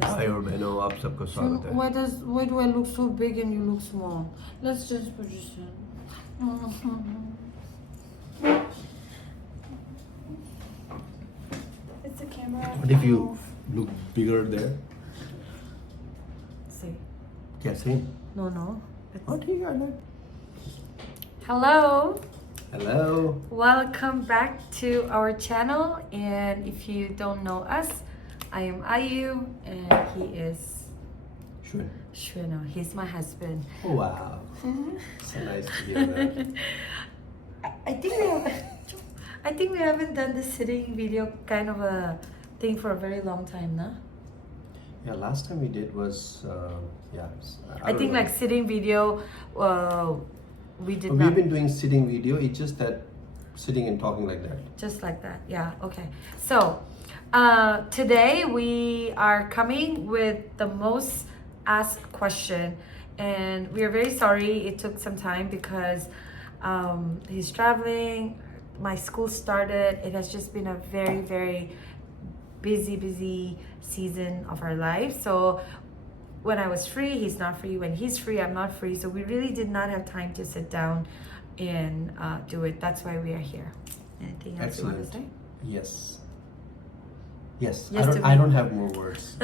this. हाय और बहनों आप सबको So स्वागत है why do I look so big and you look small? Let's just position. It's the camera. What if you look bigger there? See? क्या same? No. Oh ठीक है ना. Hello. Hello. Welcome back to our channel. And if you don't know us, I am Ayu and he is Sure. Shweno. He's my husband. Oh wow. So nice to hear that. I think we haven't done the sitting video kind of a thing for a very long time, no? Yeah, last time we did was yeah. I think like sitting video, we did We've not. been doing sitting video. It's just that sitting and talking like that. Just like that, yeah, okay. So, today we are coming with the most asked question, and we are very sorry it took some time because he's traveling, my school started, it has just been a very, very busy season of our life. So when I was free, he's not free. When he's free, I'm not free. So we really did not have time to sit down and do it. That's why we are here. Anything else you want to say? Yes. Yes. Yes, I don't have more words.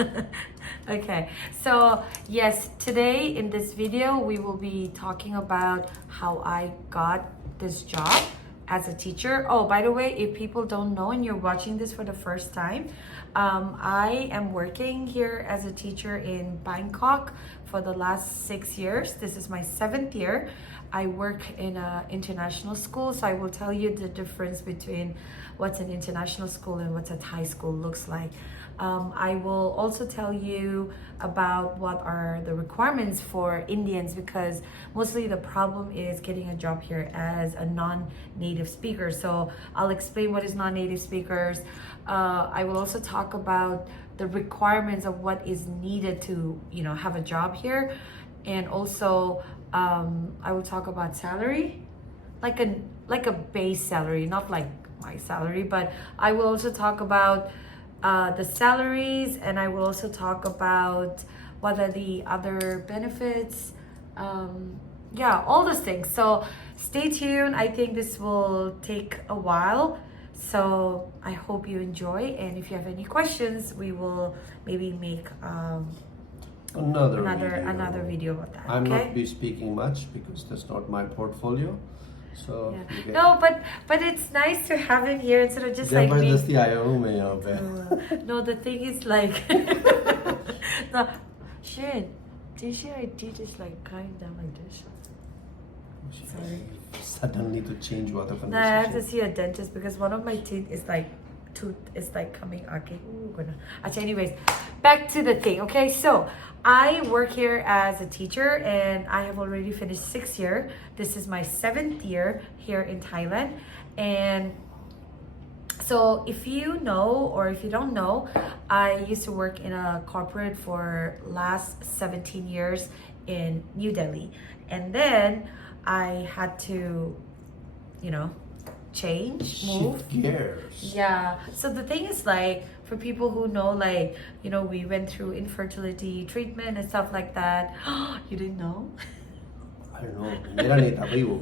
Okay, so yes, today in this video we will be talking about how I got this job as a teacher. Oh, by the way, if people don't know and you're watching this for the first time, I am working here as a teacher in Bangkok for the last 6 years. This is my 7th year. I work in an international school, so I will tell you the difference between what's an international school and what's a Thai school looks like. I will also tell you about what are the requirements for Indians, because mostly the problem is getting a job here as a non-native speaker. So I'll explain what is non-native speakers. I will also talk about the requirements of what is needed to, have a job here. And also, I will talk about salary, like a base salary, not like my salary, but I will also talk about the salaries, and I will also talk about what are the other benefits, all those things. So stay tuned. I think this will take a while, so I hope you enjoy, and if you have any questions, we will maybe make another video about that. I'm okay? not be speaking much because that's not my portfolio. So Yeah. No, but it's nice to have him here instead of just like me. जबरदस्ती आया हूँ मैं यहाँ पे. No, the thing is like, no, shit. Do you see my teeth is like coming down like this? Sorry. Suddenly to change what the No, I have to conversation. see a dentist because one of my teeth is like coming. Okay. Anyways, back to the thing. Okay, so I work here as a teacher and I have already finished 6 years. This is my 7th year here in Thailand. And so if you know or if you don't know, I used to work in a corporate for last 17 years in New Delhi. And then I had to, move. Shift gears. Yeah. So the thing is like, for people who know, like, we went through infertility treatment and stuff like that. You didn't know? I don't know. मेरा नहीं था भाई वो.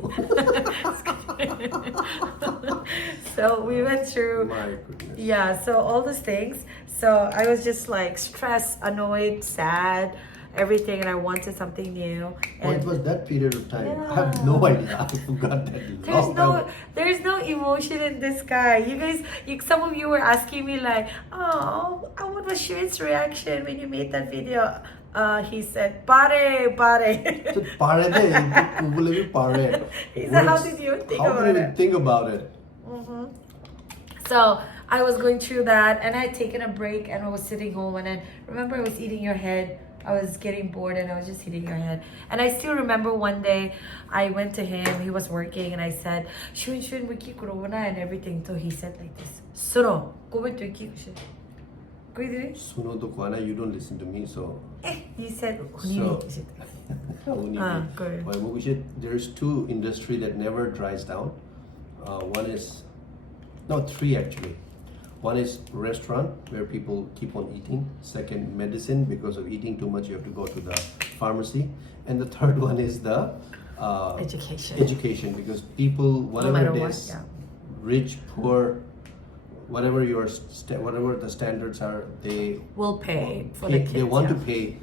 So we went through. My goodness. Yeah. So all those things. So I was just like stressed, annoyed, sad, everything, and I wanted something new. Oh, it was that period of time. I have no idea. I forgot that. There's no emotion in this guy. You guys, some of you were asking me like, oh, what was Shwin's reaction when you made that video? He said, pare. So pare de, pare. He said, how did you think about it? How did you think about it? Mm-hmm. So I was going through that, and I had taken a break, and I was sitting home, and then remember I was eating your head. I was getting bored and I was just hitting your head. And I still remember one day I went to him, he was working, and I said, Shwin, wiki corona and everything. So he said like this, Suno, go back to wiki. Suno to Kwana, you don't listen to me, so. He said, There's two industry that never dries down. One is, no, three actually. One is restaurant where people keep on eating. Second, medicine, because of eating too much you have to go to the pharmacy. And the third one is the education, because people, whatever matter it what, is, yeah. rich, poor, whatever your whatever the standards are, they Will pay for the kids. they want yeah. to pay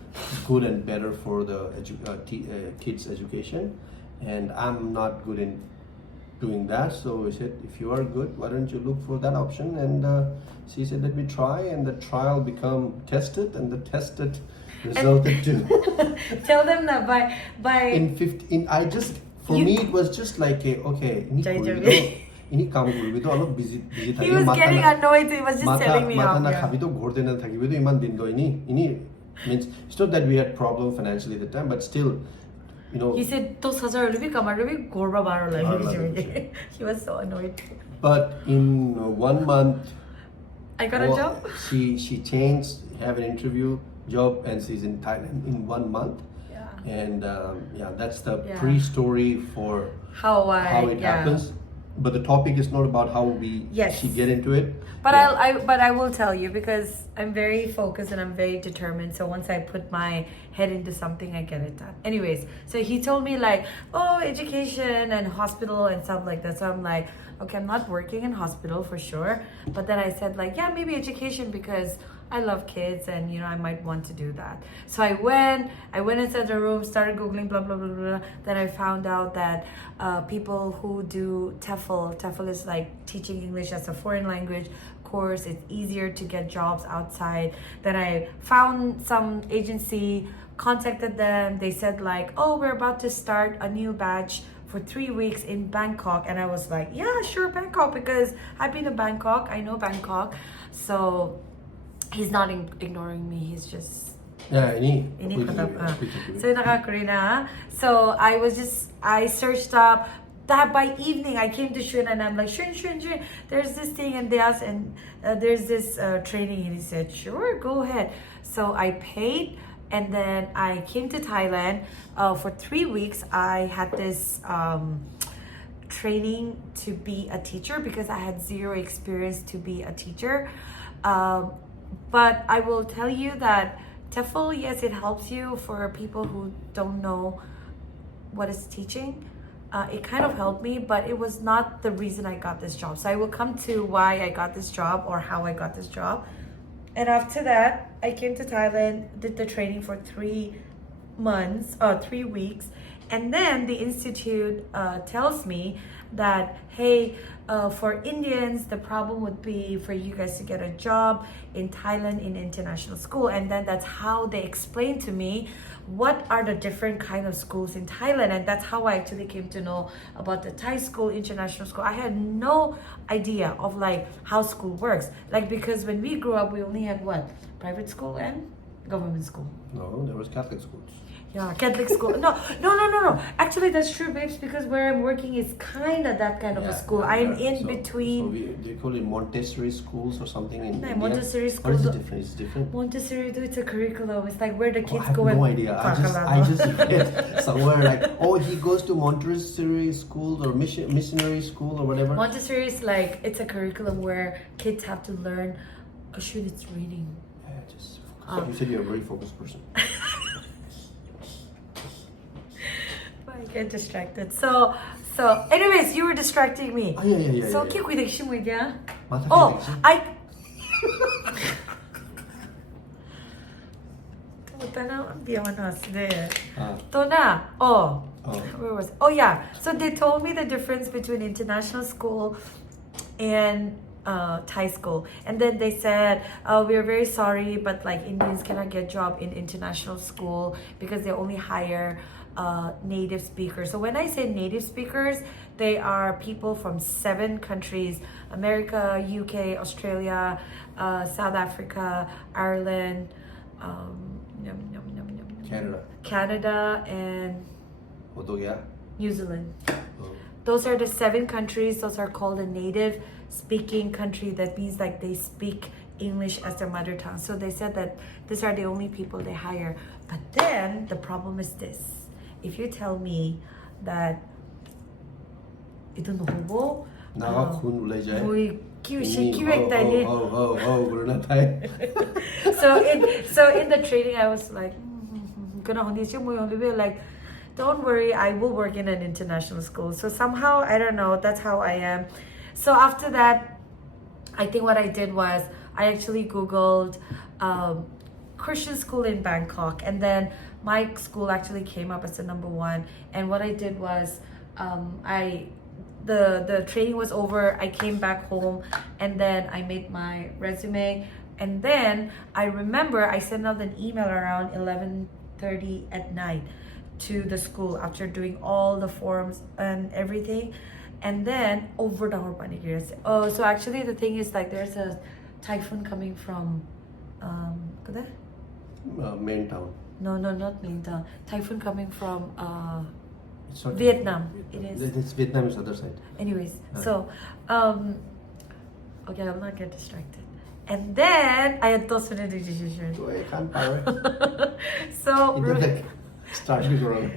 good and better for the kids' education, and I'm not good in doing that. So we said, if you are good, why don't you look for that option? And she said, let me try, and the trial become tested, and the tested resulted to Tell them that by in 15. I just for You- me it was just like a, okay, ini काम करबी तो अलग busy he थाकी was माथा getting ना annoyed. He was just telling me माथा off. ना Yeah. खाबी तो घोर देना थाकी भी तो इमान दिन दो इनी means it's not that we had problem financially at the time, but still, you know. He said, "To 1000 rupi kamar rupi gorba baro Baro lagi." lagi. He was so annoyed. But in 1 month, I got a job. she changed, have an interview job, and she's in Thailand in 1 month. Yeah. And yeah, that's the Yeah. pre-story for How it happens. But the topic is not about how Yes. she get into it. But Yeah. but I will tell you, because I'm very focused and I'm very determined. So once I put my head into something, I get it done. Anyways, so he told me like, oh, education and hospital and stuff like that. So I'm like, okay, I'm not working in hospital for sure. But then I said like, yeah, maybe education, because I love kids and I might want to do that. So I went inside the room, started Googling blah, blah, blah, blah. Then I found out that people who do TEFL is like teaching English as a foreign language course. It's easier to get jobs outside. Then I found some agency, contacted them. They said like, oh, we're about to start a new batch for 3 weeks in Bangkok. And I was like, yeah, sure, Bangkok, because I've been to Bangkok. I know Bangkok. So he's not ignoring me. He's just Yeah, ini so nakakurina. So I searched up that by evening. I came to Shun and I'm like, Shun, there's this thing, and they asked, and there's this training, and he said, sure, go ahead. So I paid, and then I came to Thailand for 3 weeks. I had this training to be a teacher, because I had zero experience to be a teacher. But I will tell you that TEFL, yes, it helps you for people who don't know what is teaching. It kind of helped me, but it was not the reason I got this job. So I will come to why I got this job or how I got this job. And after that, I came to Thailand, did the training for 3 weeks. And then the institute tells me that, hey, for Indians, the problem would be for you guys to get a job in Thailand in international school. And then that's how they explained to me what are the different kind of schools in Thailand. And that's how I actually came to know about the Thai school, international school. I had no idea of like how school works. Like, because when we grew up, we only had what? Private school and government school. No, there was Catholic schools. Yeah, Catholic school. No. Actually, that's true, babes, because where I'm working is kind of that kind of a school. I'm in between. So they call it Montessori schools or something in India. Montessori What schools. is the difference? It's different. Montessori, it's a curriculum. It's like where the kids I have go no and idea. I just read somewhere like, oh, he goes to Montessori school or missionary school or whatever. Montessori is like, it's a curriculum where kids have to learn. Oh, shoot, it's reading. Yeah, just focus. You said you're a very focused person. I get distracted. So anyways, you were distracting me. Oh, yeah. So keep with the yeah. Oh, where was it? Oh yeah. So they told me the difference between international school and Thai school, and then they said, we are very sorry, but like Indians cannot get job in international school because they only hire native speakers. So when I say native speakers, they are people from 7 countries: America, UK, Australia, South Africa, Ireland, Canada, and New Zealand. Those are the 7 countries. Those are called a native speaking country. That means like they speak English as their mother tongue. So they said that these are the only people they hire. But then the problem is this: if you tell me that ito no hubo, Now khun ulai jai. Ui, kiu shi kiwek tai ni. Guruna Thai. So in the training, I was like, gonna honey chi mui only be like, don't worry, I will work in an international school. So somehow, I don't know, that's how I am. So after that, I think what I did was I actually Googled Christian school in Bangkok, and then my school actually came up as the number one. And what I did was the training was over, I came back home, and then I made my resume. And then I remember I sent out an email around 11:30 at night to the school after doing all the forms and everything. And then over the oh, so actually the thing is like there's a typhoon coming from Main town. no, not main town. Typhoon coming from It's not Vietnam. It is. It's Vietnam is other side. Anyways, so okay, I'll not get distracted. And then I had those decision. So I can't power. So Start with wrong.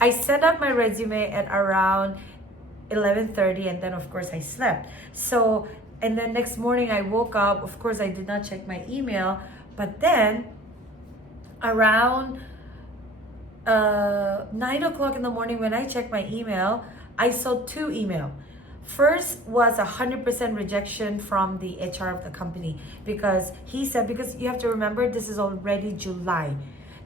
I sent out my resume at around 11:30, and then of course I slept. So, and then next morning I woke up. Of course I did not check my email, but then around 9 o'clock in the morning when I checked my email, I saw two emails. First was 100% rejection from the HR of the company, because he said, because you have to remember this is already July.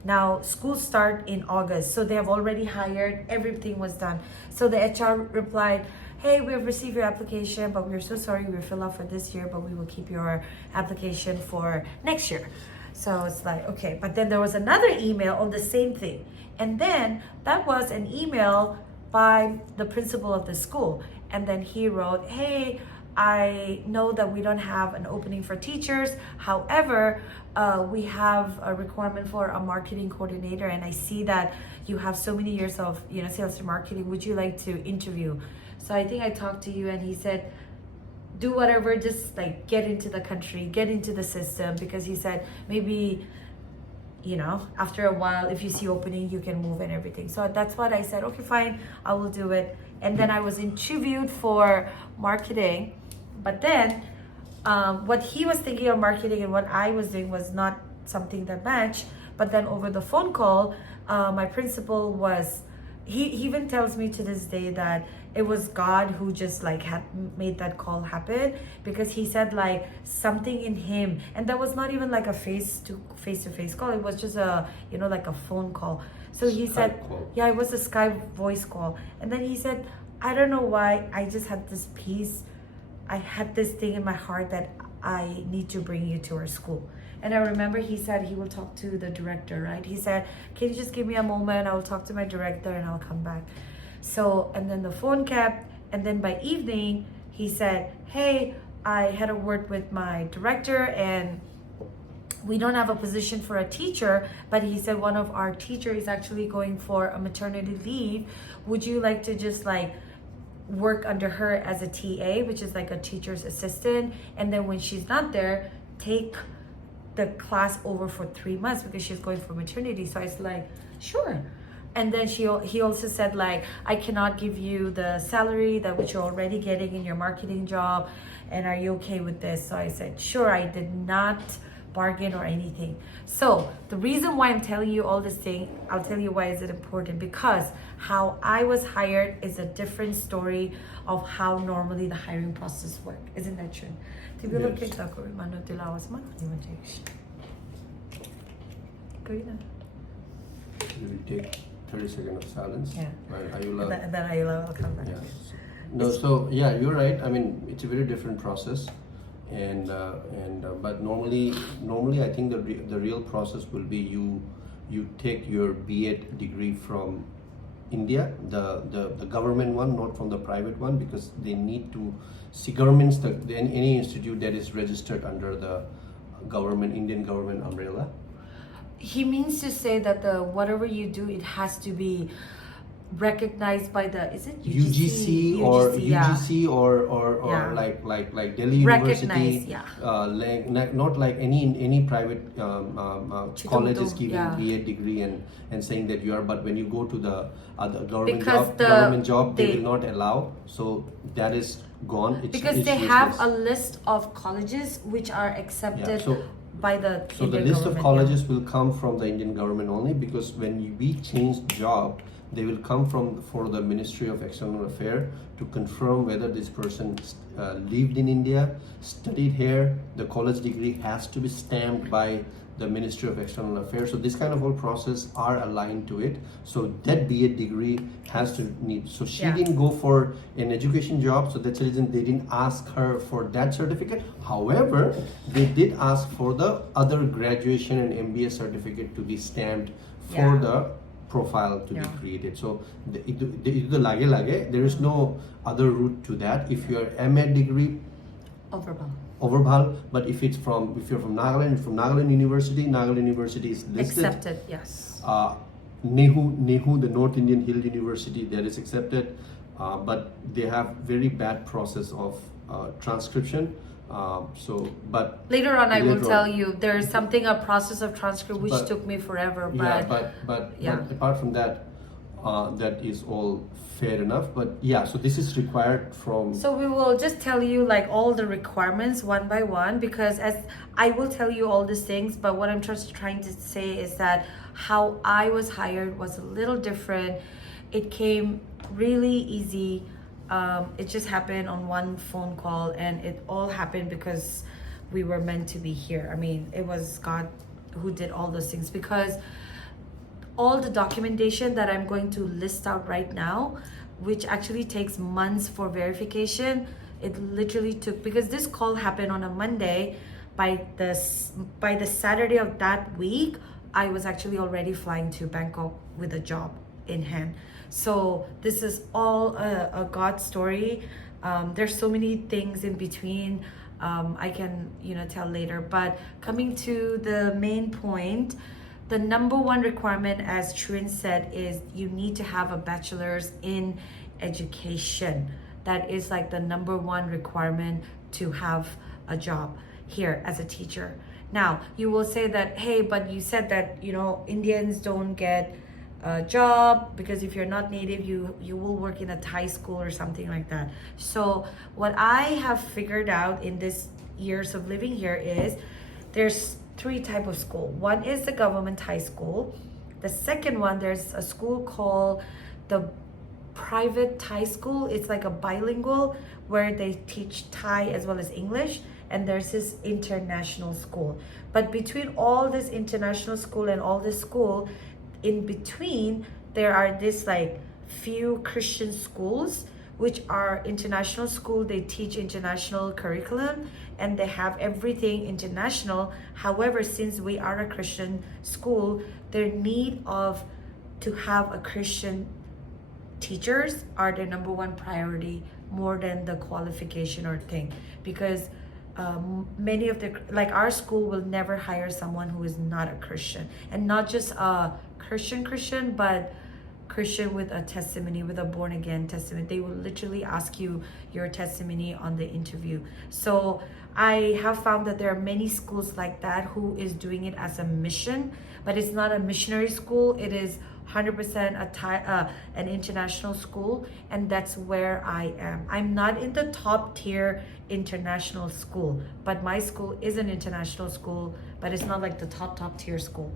Now school start in August, so they have already hired, everything was done. So the HR replied, hey, we have received your application, but we're so sorry we fill up for this year, but we will keep your application for next year. So it's like, okay, but then there was another email on the same thing. And then that was an email by the principal of the school. And then he wrote, hey, I know that we don't have an opening for teachers. However, we have a requirement for a marketing coordinator, and I see that you have so many years of sales and marketing. Would you like to interview? So I think I talked to you, and he said, do whatever, just like get into the country, get into the system, because he said maybe after a while, if you see opening, you can move and everything. So that's what I said, okay, fine, I will do it. And then I was interviewed for marketing, but then what he was thinking of marketing and what I was doing was not something that matched. But then over the phone call, my principal he even tells me to this day that it was God who just like had made that call happen, because he said like something in him, and that was not even like a face-to-face call. It was just a like a phone call. So he Skype said call. Yeah, it was a Skype voice call. And then he said, I don't know why, I just had this peace, I had this thing in my heart that I need to bring you to our school. And I remember he said he will talk to the director, right? He said, can you just give me a moment, I will talk to my director and I'll come back. So, and then the phone kept, and then by evening he said, hey, I had a word with my director, and we don't have a position for a teacher, but he said one of our teachers is actually going for a maternity leave. Would you like to just like work under her as a TA, which is like a teacher's assistant, and then when she's not there, take the class over for 3 months because she's going for maternity? So I was like, sure. And then he also said like, I cannot give you the salary that which you're already getting in your marketing job, and are you okay with this? So I said, sure. I did not bargain or anything. So the reason why I'm telling you all this thing, I'll tell you why is it important, because how I was hired is a different story of how normally the hiring process works. Isn't that true? Yes. You will take 30 seconds of silence. Yeah. Are you And then I will come back. Yeah. No, so yeah, you're right. I mean, it's a very different process, but normally I think the real process will be you take your B.Ed degree from India, the government one, not from the private one, because they need to see governments, any institute that is registered under the Indian government umbrella. He means to say that whatever you do, it has to be recognized by the, is it UGC or UGC or Yeah. like Delhi University, Recognized, yeah. not like any private college is Chitum, giving yeah. BA degree and saying that you are, but when you go to the other government Because job, they they- will not allow. So that is gone. Because it's they have a useless. list of colleges which are accepted so by the So the Indian list of government, colleges will come from the Indian government only, because when we change job, they will come for the Ministry of External Affairs to confirm whether this person lived in India, studied here. The college degree has to be stamped by the Ministry of External Affairs. So this kind of whole process are aligned to it. So that BA degree has to need. So she Yeah. didn't go for an education job. So that's the reason they didn't ask her for that certificate. However, they did ask for the other graduation and MBA certificate to be stamped for Yeah. the profile to Yeah. be created. So there is no other route to that. If you are MA degree, overball, but if you're from Nagaland University is listed. accepted, yes. Nehu, the North Indian Hill University, that is accepted, but they have very bad process of transcription. But Later on, I will later tell on. you there is something, a process of transcript which But- took me forever. Yeah, But but yeah. apart from that, that is all fair enough. But yeah, so this is required from. so we will just tell you like all the requirements one by one, because as I will tell you all these things, but what I'm just trying to say is that how I was hired was a little different. It came really easy. It just happened on one phone call, and it all happened because we were meant to be here. I mean, it was God who did all those things, because all the documentation that I'm going to list out right now, which actually takes months for verification, it literally took, because this call happened on a Monday, by the Saturday of that week, I was actually already flying to Bangkok with a job in hand. So this is all a God story. There's so many things in between. I can tell later, but coming to the main point, the number one requirement, as Truin said, is you need to have a bachelor's in education. That is like the number one requirement to have a job here as a teacher. Now, you will say that, hey, but you said that, Indians don't get a job because if you're not native, you will work in a Thai school or something like that. So what I have figured out in this years of living here is there's three type of school. One is the government Thai school. The second one, there's a school called the private Thai school. It's like a bilingual where they teach Thai as well as English. And there's this international school. But between all this international school and all this school, in between, there are this like few Christian schools, which are international school. They teach international curriculum and they have everything international. However, since we are a Christian school, their need of to have a Christian teachers are their number one priority, more than the qualification or thing, because many of the, like our school will never hire someone who is not a Christian, and not just a Christian, but Christian with a testimony, with a born again testimony. They will literally ask you your testimony on the interview. So I have found that there are many schools like that who is doing it as a mission, but it's not a missionary school. It is 100% an international school, and that's where I am. I'm not in the top tier international school, but my school is an international school, but it's not like the top tier school.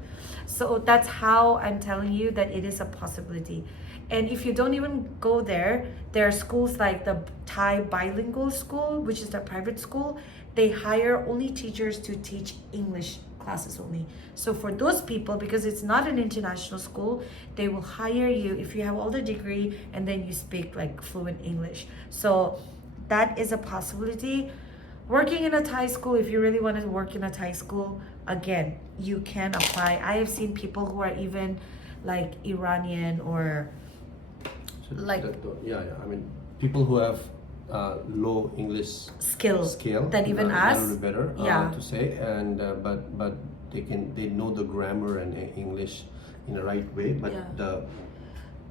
So that's how I'm telling you that it is a possibility. And if you don't even go there, there are schools like the Thai bilingual school, which is the private school. They hire only teachers to teach English classes only. So for those people, because it's not an international school, they will hire you if you have all the degree and then you speak like fluent English. So that is a possibility. Working in a Thai school, if you really want to work in a Thai school, again, you can apply. I have seen people who are even like Iranian or like I mean, people who have low English skill than even a us. little better Yeah. to say, and but they know the grammar and English in the right way, but Yeah.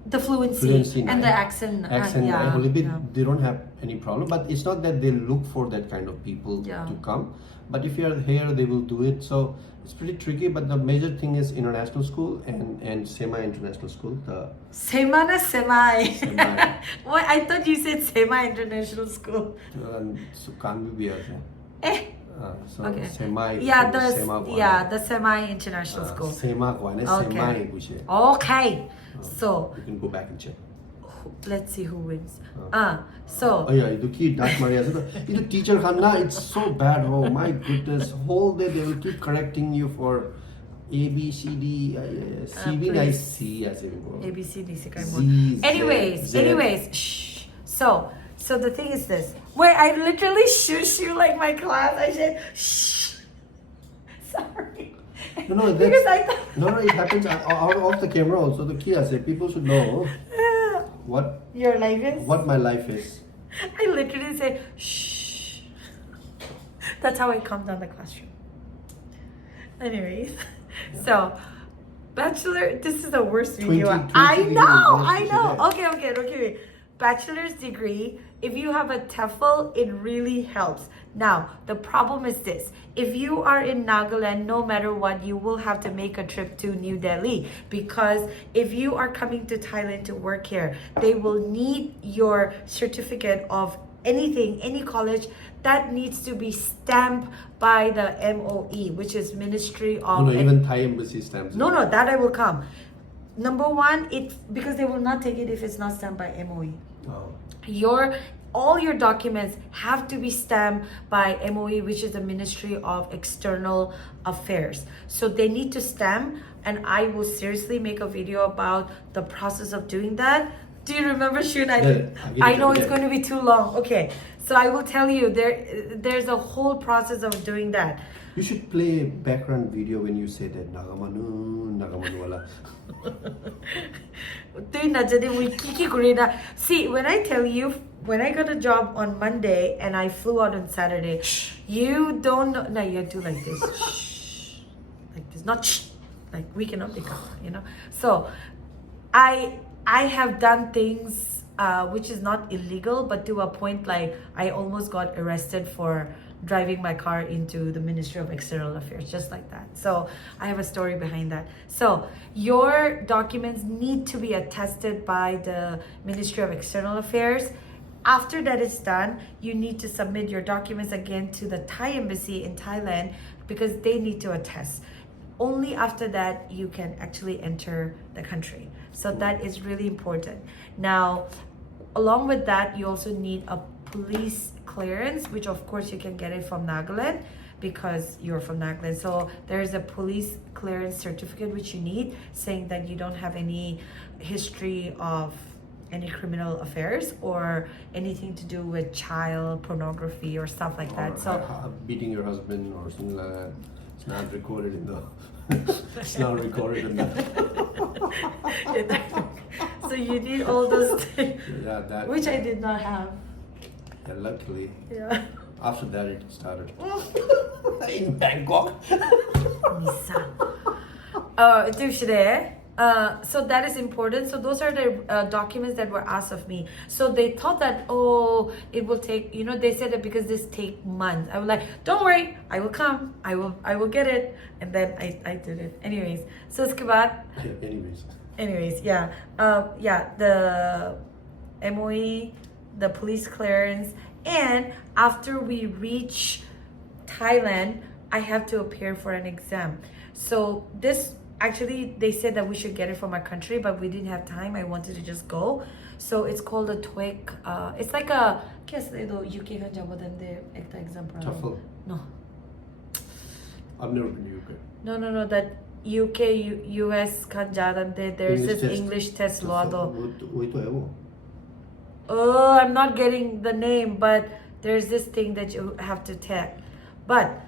the fluency, Fluency and the nine. accent. Accent yeah, a little bit, yeah. they don't have any problem, but it's not that they look for that kind of people Yeah. to come, but if you are here they will do it. So it's pretty tricky, but the major thing is international school and semi-international school. The Sema na semi. Semi. What? I thought you said semi-international school. so can't be Eh. so Okay. semi. Yeah, the the semi-international school. Sema Okay. semi bushe. Okay. So You can go back and check. let's see who wins. Oh So yeah, the kid that Maria. The teacher Khanna, it's so bad. Oh my goodness, whole day they will keep correcting you for A B C D C B I please. C as in go. ABC Z, Anyways, Z. shh. So the thing is this. Wait, I literally shush you like my class. I said shh. Sorry. No, because that's, I no, it happens out of the camera also. The kid, I say people should know what your life is. what my life is. I literally say shh. That's how I calm down the classroom. Anyways, so bachelor. This is the worst video. 20 I videos, know. yes, I you know. should Okay. Bachelor's degree. If you have a TEFL, it really helps. Now, the problem is this. If you are in Nagaland, no matter what, you will have to make a trip to New Delhi, because if you are coming to Thailand to work here, they will need your certificate of anything, any college, that needs to be stamped by the MOE, which is Ministry of... No, even Thai embassy stamps. No, that I will come. Number one, because they will not take it if it's not stamped by MOE. Oh. All your documents have to be stamped by MOE, which is the Ministry of External Affairs. So they need to stamp, and I will seriously make a video about the process of doing that. Do you remember, Shun? I know it's going to be too long. Okay, so I will tell you, there's a whole process of doing that. You should play background video when you say that Nagamanu wala. See, when I tell you, when I got a job on Monday and I flew out on Saturday, you don't know. No, you do like this. Shh. Like this, not shh. Like we cannot pick up, So I have done things which is not illegal, but to a point like I almost got arrested for driving my car into the Ministry of External Affairs, just like that. So I have a story behind that. So your documents need to be attested by the Ministry of External Affairs. After that is done, you need to submit your documents again to the Thai embassy in Thailand, because they need to attest. Only after that you can actually enter the country. So that is really important. Now, along with that, you also need a police clearance, which of course you can get it from Nagaland because you're from Nagaland. So there's a police clearance certificate which you need, saying that you don't have any history of any criminal affairs or anything to do with child pornography or stuff like that. So beating your husband or something like that. It's not recorded in the. It's not recorded in the. So you need all those things, Yeah, that. which I did not have. Yeah, luckily. Yeah. After that, it started in Bangkok. Nisa. So that is important. So those are the documents that were asked of me. So they thought that, it will take, they said that because this take months. I was like, don't worry, I will come. I will get it. And then I did it. Anyways, so uske baad, Anyways, yeah. The MOE, the police clearance, and after we reach Thailand, I have to appear for an exam. So this, actually, they said that we should get it from our country, but we didn't have time. I wanted to just go. So it's called a TOEIC. It's like a, UK ka jab badande ekta exam para. TEFL. No. I've never been to UK. No, that UK, US ka jadante. There's English this test. English test law though. Wait, I'm not getting the name, but there's this thing that you have to take. But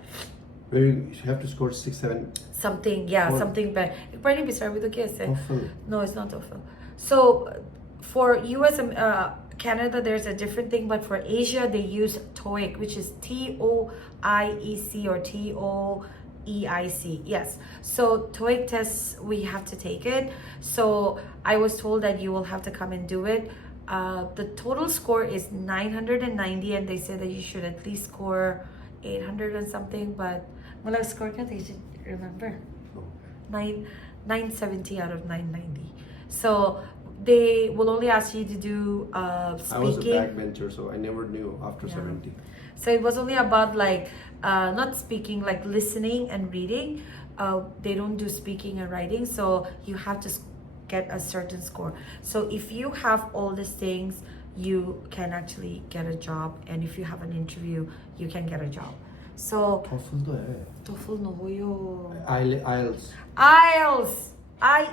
where you have to score 6, 7. something, Or- something bad. TOEFL. No, it's not TOEFL. So for US, Canada, there's a different thing, but for Asia, they use TOEIC, which is TOIEC or EIC, yes. So TOEIC tests, we have to take it. So I was told that you will have to come and do it. The total score is 990, and they said that you should at least score 800 and something, but wala score ka, they should remember. 970 out of 990. So they will only ask you to do speaking. I was a backbencher, so I never knew after 70. So it was only about like not speaking, like listening and reading. They don't do speaking and writing, so you have to get a certain score. So if you have all these things, you can actually get a job, and if you have an interview, you can get a job. So TOEFL도 해. TOEFL nohoyo. IELTS. IELTS. Why are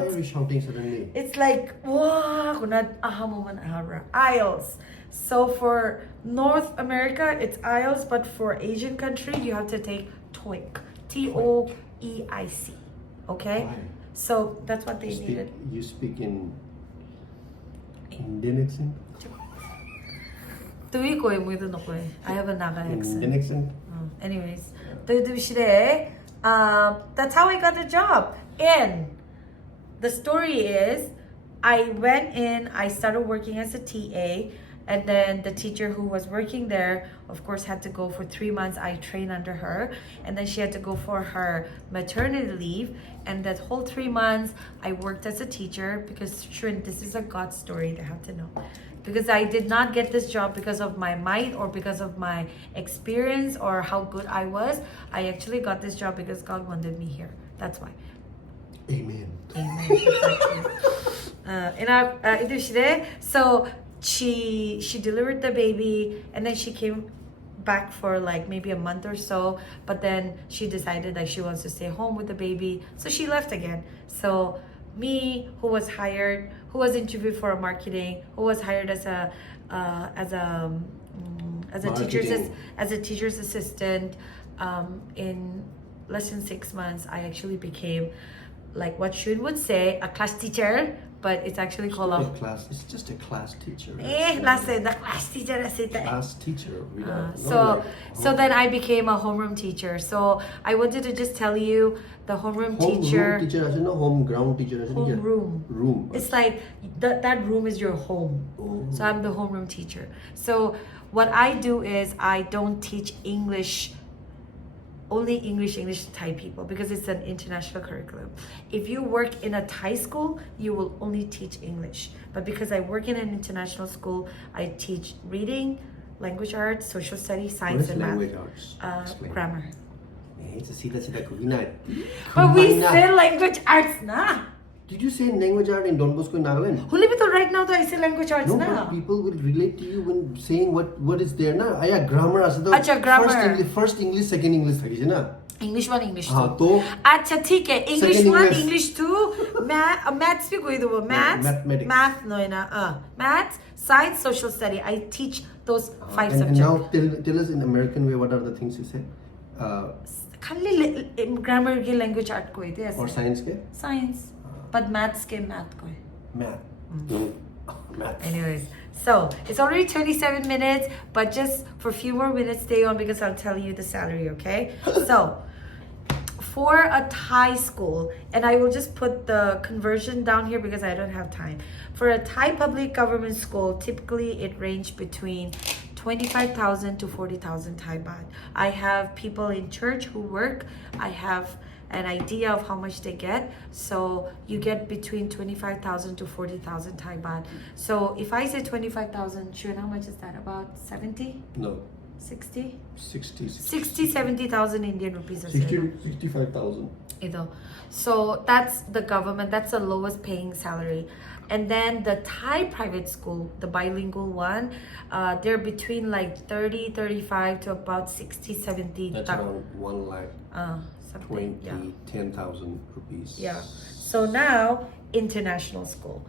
IELTS. you shouting suddenly? It's like wow, kunad aha moment ahara. IELTS. So for North America, it's IELTS, but for Asian country, you have to take TOEIC. TOEIC. Okay? Why? So that's what they needed. You speak in Indian accent? I have a Naga accent. Indian accent? Anyways, that's how I got the job. And the story is, I went in, I started working as a TA, and then the teacher who was working there, of course, had to go for 3 months. I trained under her, and then she had to go for her maternity leave. And that whole 3 months, I worked as a teacher because, Shrin, this is a God story, they have to know. Because I did not get this job because of my might or because of my experience or how good I was. I actually got this job because God wanted me here. That's why. Amen. Amen. So she delivered the baby, and then she came back for like maybe a month or so, but then she decided that she wants to stay home with the baby, so she left again. So me, who was hired, who was interviewed for a marketing, who was hired as a teacher's assistant, in less than 6 months, I actually became, like what Shun would say, a class teacher, but it's actually called a class. It's just a class teacher. the class teacher. Class teacher. So then I became a homeroom teacher. So I wanted to just tell you, the homeroom teacher. Home teacher, no home ground teacher. Homeroom. Room. It's like that room is your home. Oh. So I'm the homeroom teacher. So what I do is I don't teach English, only English Thai people, because it's an international curriculum. If you work in a Thai school, you will only teach English. But because I work in an international school, I teach reading, language arts, social studies, science, and math. Language arts? Grammar. But But we say language arts na. Did you say language art in Don Bosco in Nagaland? Right now, I say language arts No, na. but people will relate to you when saying what is there na. Yeah, grammar as the Acha, grammar. first English, second English thaki na. English 1, English 2. हाँ तो अच्छा ठीक है, English Second 1, English. English 2, maths भी कोई दो, Mathematics. math no ना, maths, science, social study. I teach those 5 and subjects. now tell us in American way what are the things you say? खाली grammar के language art कोई थे Or ऐसे. science ke? Science, but maths के math कोई. Math. Math. Anyways, so it's already 27 minutes, but just for a few more minutes, stay on because I'll tell you the salary, okay? So, for a Thai school, and I will just put the conversion down here because I don't have time. For a Thai public government school, typically it ranged between 25,000 to 40,000 Thai baht. I have people in church who work. I have an idea of how much they get. So you get between 25,000 to 40,000 Thai baht. So if I say 25,000, Shun, how much is that? About 70? No. 60? 60, 70,000 Indian rupees. 65,000. So that's the government, that's the lowest paying salary. And then the Thai private school, the bilingual one, they're between like 30, 35 to about 60, 70. That's around 1 lakh. 10,000 rupees. Yeah. So now, international school.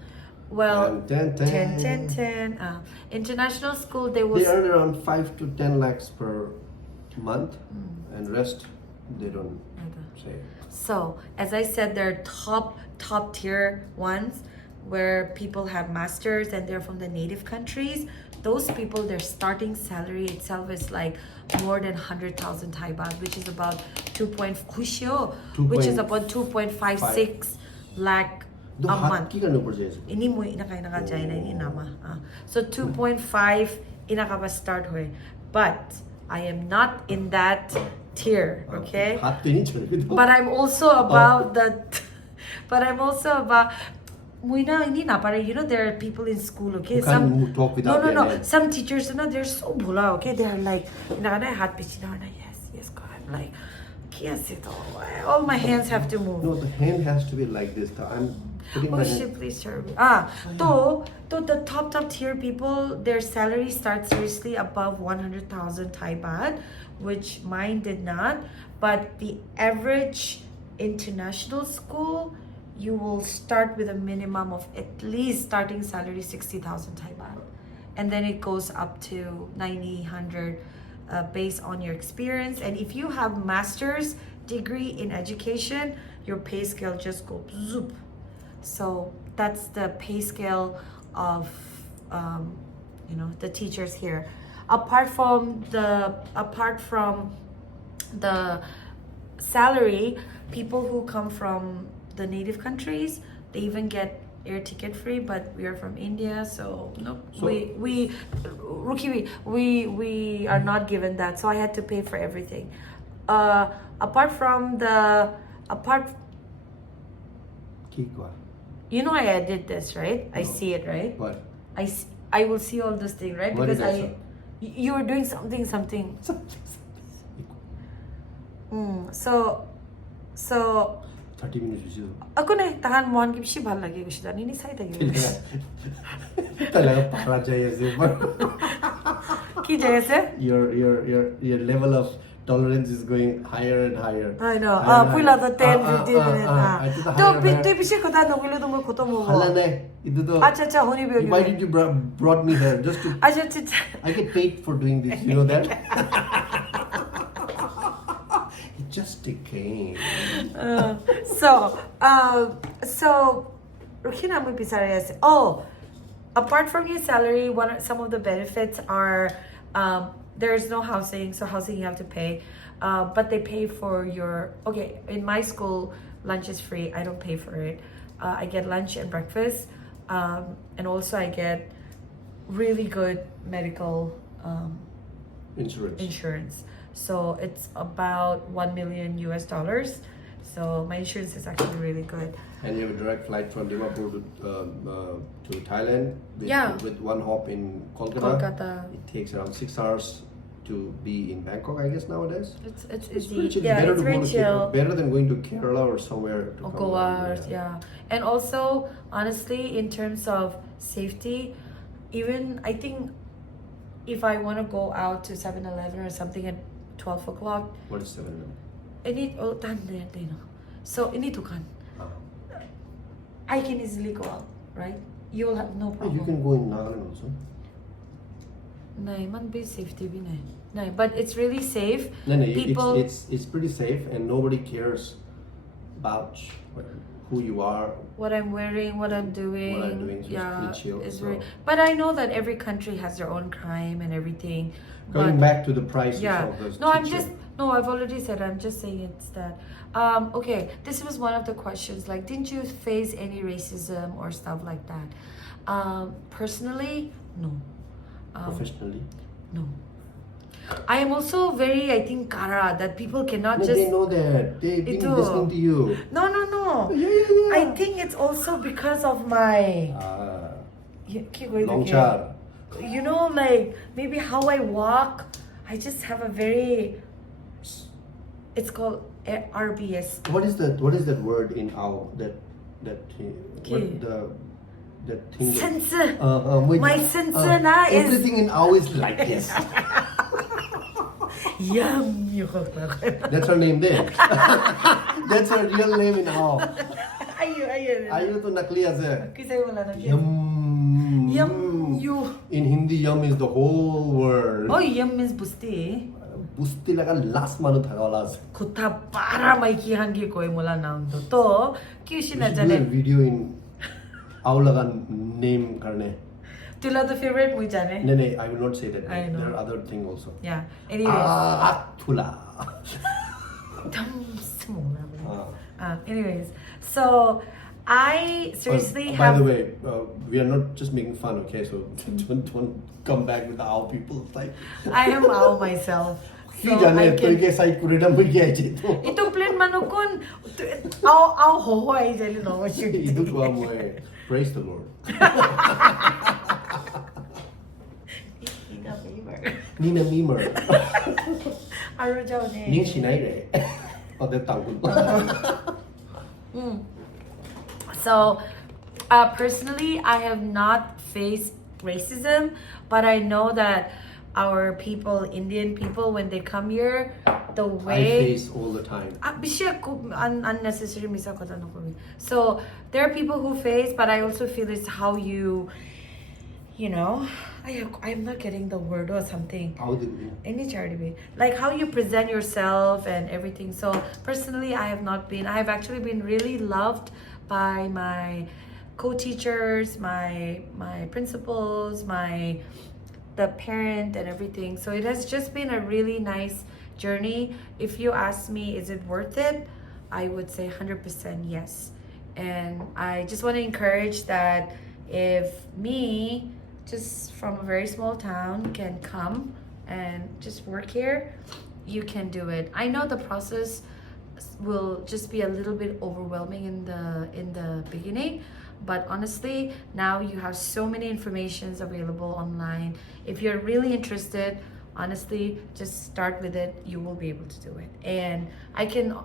Well, 10. International school, they earn around 5 to 10 lakhs per month, and rest they don't say. So, as I said, they're top tier ones where people have masters and they're from the native countries those people, their starting salary itself is like more than 100,000 Thai baht, which is about 2.56 lakh तो a हाथ month. की करने पड़ जाए Ini mo inaka China ini nama. So 2.5 inaka start hoy. But I am not in that tier, okay? हाथ तो नहीं छोड़ But I'm also about that. But I'm also about. Muina hindi na para, you know, there are people in school, okay? Who can't talk without their no. name. Some teachers, you know, they're so bhula, okay? They're like, yes, God. I'm like, all my hands have to move. No, the hand has to be like this. I'm putting my Oh hand. shit, please serve me. To the top tier people, their salary starts seriously above 100,000 Thai baht, which mine did not. But the average international school, you will start with a minimum of at least starting salary 60,000 Thai baht. And then it goes up to 90, 100 based on your experience. And if you have master's degree in education, your pay scale just goes zoop. So that's the pay scale of the teachers here. Apart from the salary, people who come from the native countries, they even get air ticket free, but we are from India, so nope. So- we are not given that, so I had to pay for everything. You know, I did this, right? I No. see it, right? What? I will see all this thing, right? What Because did I say? you were doing something. So 30 minutes which is ako na tahan mo ang kipsi bhal lagi ko siya nini sai tagi talaga para jaya se ki jayase your level of tolerance is going higher and higher. I know. Higher and Pula higher. the 10 15 minutes I did the to higher. tu pisi ko ta no gilo mo ko to mo Hala na ito to. acha honi be Why did you brought me here just to acha I get paid for doing this, you know that? It just a game. so Rukina mo pisarayas. Oh, apart from your salary, some of the benefits are there's no housing, so housing you have to pay, but they pay for your in my school lunch is free. I don't pay for it. I get lunch and breakfast, and also I get really good medical insurance. So it's about $1 million US. So my insurance is actually really good. And you have a direct flight from Dimapur to Thailand with one hop in Kolkata. It takes around 6 hours to be in Bangkok, I guess, nowadays. It's Pretty easy. chill. Yeah, Better it's to very go to chill. Better than going to Kerala or somewhere to Or come Goa, down, yeah. And also, honestly, in terms of safety, even I think if I want to go out to 7-Eleven or something at 12 o'clock, What is 7? so ini tukan, I can easily go out, right? You will have no problem. You can go in Nagaland also. Nahi, man be safety bhi nahi. Nahi, but it's really safe. No, People, it's pretty safe and nobody cares about who you are. what I'm wearing, what I'm doing. So yeah, it's pretty chill. it's So- very. But I know that every country has their own crime and everything. Going but, back to the prices of those I've already said. I'm just saying it's that. Okay, this was one of the questions. Like, didn't you face any racism or stuff like that? Personally, no. Professionally. No. I am also very, I think, kara that people cannot No, just. they know that. They've been Ito. listening to you. No. Yeah. I think it's also because of my. Longchar. You know, like maybe how I walk. I just have a very. It's called RBS. What is that word in owl that Okay. that thing? Sense. Wait, My sense na is everything in owl is like this. yum. That's her name there. That's her real name in owl. Ayun. Ayu to nakli ase. Kisay wala na. Yum. Yum. You. In Hindi, yum is the whole word. Oh, yum means busti. Busti laga last manu thagalas. Kuta para may kihangi ko mula naon to. Kyushi na We should do a jane. video in owl laga name karne. तुला the favorite मुझे जाने. No, I will not say that. I know. There are other things also. Yeah. Anyways. Thula. Anyways, so I seriously By have. the way, we are not just making fun, okay? So don't come back with the owl people. It's like I am owl myself. Ki jane to ke side kurida mo kya je to. Ito plan manukon ow ho ay jali no. Idu ko mo praise the Lord. Nina Memer. Aro jao ne. Ning sinai re. Ode tangkul. So, personally, I have not faced racism, but I know that our people, Indian people, when they come here, the way I face all the time. Unnecessary misa ko tanong ko. So there are people who face, but I also feel it's how you know, I'm not getting the word or something. How do you? Any charity way, like how you present yourself and everything. So personally, I have actually been really loved by my co-teachers, my principals, the parent and everything. So it has just been a really nice journey. If you ask me, is it worth it? I would say 100% yes. And I just want to encourage that if me, just from a very small town, can come and just work here, you can do it. I know the process will just be a little bit overwhelming in the beginning, but honestly, now you have so many informations available online. If you're really interested, honestly, just start with it. You will be able to do it. And I can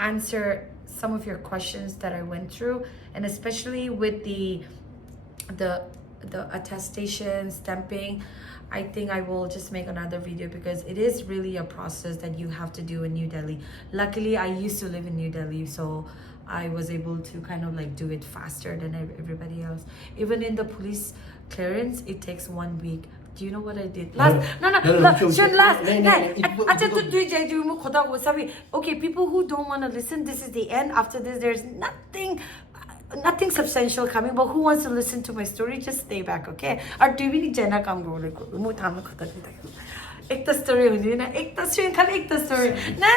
answer some of your questions that I went through, and especially with the attestation, stamping. I think I will just make another video because it is really a process that you have to do in New Delhi. Luckily, I used to live in New Delhi, so I was able to kind of like do it faster than everybody else. Even in the police clearance, it takes 1 week. Do you know what I did? Okay, people who don't want to listen, this is the end. After this, there's nothing substantial coming, but who wants to listen to my story, just stay back, okay? Or do we need Jenna come go ekta story huni na ekta swing khali ekta story no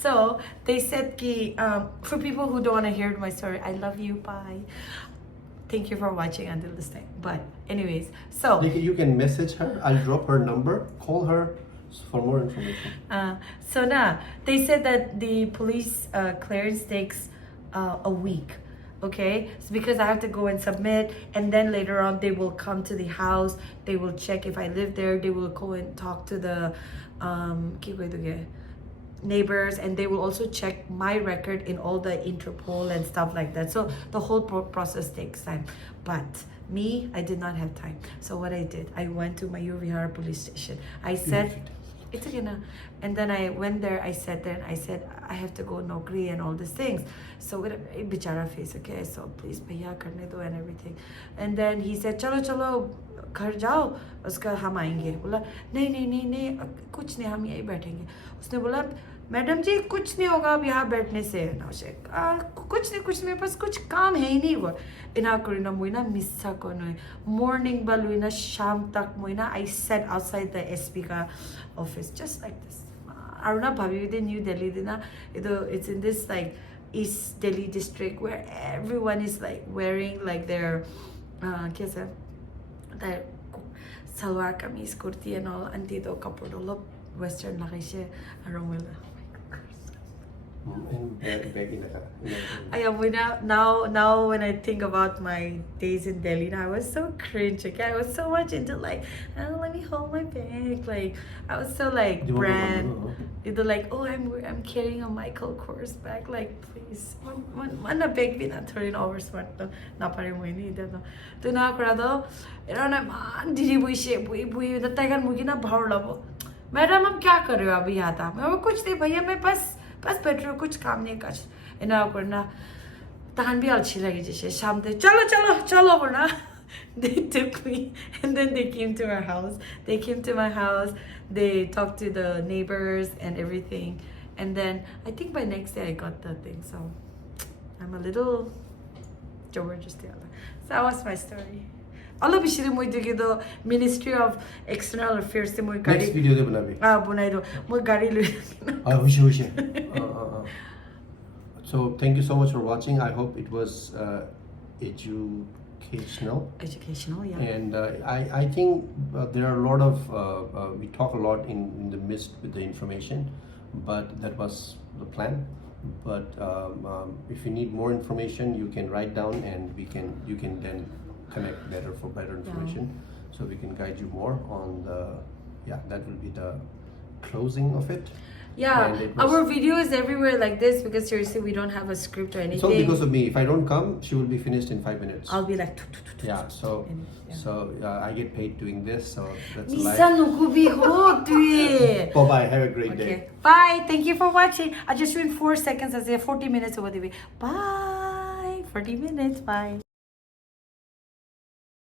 so they said ki for people who don't want to hear my story, I love you, bye, thank you for watching until this time. But anyways, so you can message her. I'll drop her number, call her for more information. So now they said that the police clearance takes a week. Okay, so because I have to go and submit, and then later on they will come to the house, they will check if I live there, they will go and talk to the neighbors, and they will also check my record in all the Interpol and stuff like that. So the whole process takes time. But me, I did not have time. So what I did, I went to my Vihar police station. I said, it's okay na. And then I went there, I sat there, and I said, I have to go Nokri and all these things. So with a bichara face, okay, so please bhaiya karne do and everything. And then he said, chalo घर जाओ, उसका हम आएंगे. बोला नहीं कुछ नहीं, हम यहीं बैठेंगे. उसने बोला मैडम जी कुछ नहीं होगा अब यहाँ बैठने से. कुछ नहीं बस कुछ काम है ही नहीं वो. इना करिना मुइना मिस्सा कोनो morning baluina sham tak muina. I sat outside the SP ka office just like this. Aruna bhabi within New Delhi dina. It's in this like East Delhi district where everyone is like wearing like their their salwar kameez kurti and all, and the kapur lo western lagishe aromela. Now when I think about my days in Delhi, I was so cringe. Okay, I was so much into like, oh, let me hold my bag. Like I was so like brand. Either like, oh, I'm carrying a Michael Kors bag. Like please, one a bag be not throwing over smart. Na pare mo ini ito no. Tu na krado. Ero na man didi bui the tiger mugi na bhar labo. Madam, हम क्या कर रहे हो अभी यहाँ था? मैं कुछ नहीं भैया, मैं बस बैठ रही हूँ, कुछ काम नहीं कर. इना करना तान भी अच्छी लगी जैसे शाम तक चलो वरना. They took me and then they came to our house. They came to my house. They talked to the neighbors and everything. And then I think by next day I got the thing. So I'm a little So that was my story. Allah bishire moi dege the Ministry of External Affairs se moi Next gari video de banabi. bunai do moi gari lui. Hoishe. So thank you so much for watching. I hope it was educational. Educational, yeah. And I think there are a lot of we talk a lot in the midst with the information, but that was the plan. But if you need more information, you can write down, and you can then connect better for better information. So we can guide you more on that will be the closing of it. Yeah, And it our was- video is everywhere like this because seriously we don't have a script or It's anything. all because of me. If I don't come, she will be finished in 5 minutes. I'll be like Yeah, so I get paid doing this, so that's Misa life. nukubi ho tuye. Bye bye. Have a great day. Okay. Bye. Thank you for watching. I just went 4 seconds as 40 minutes over the way. Bye. 40 minutes. Bye.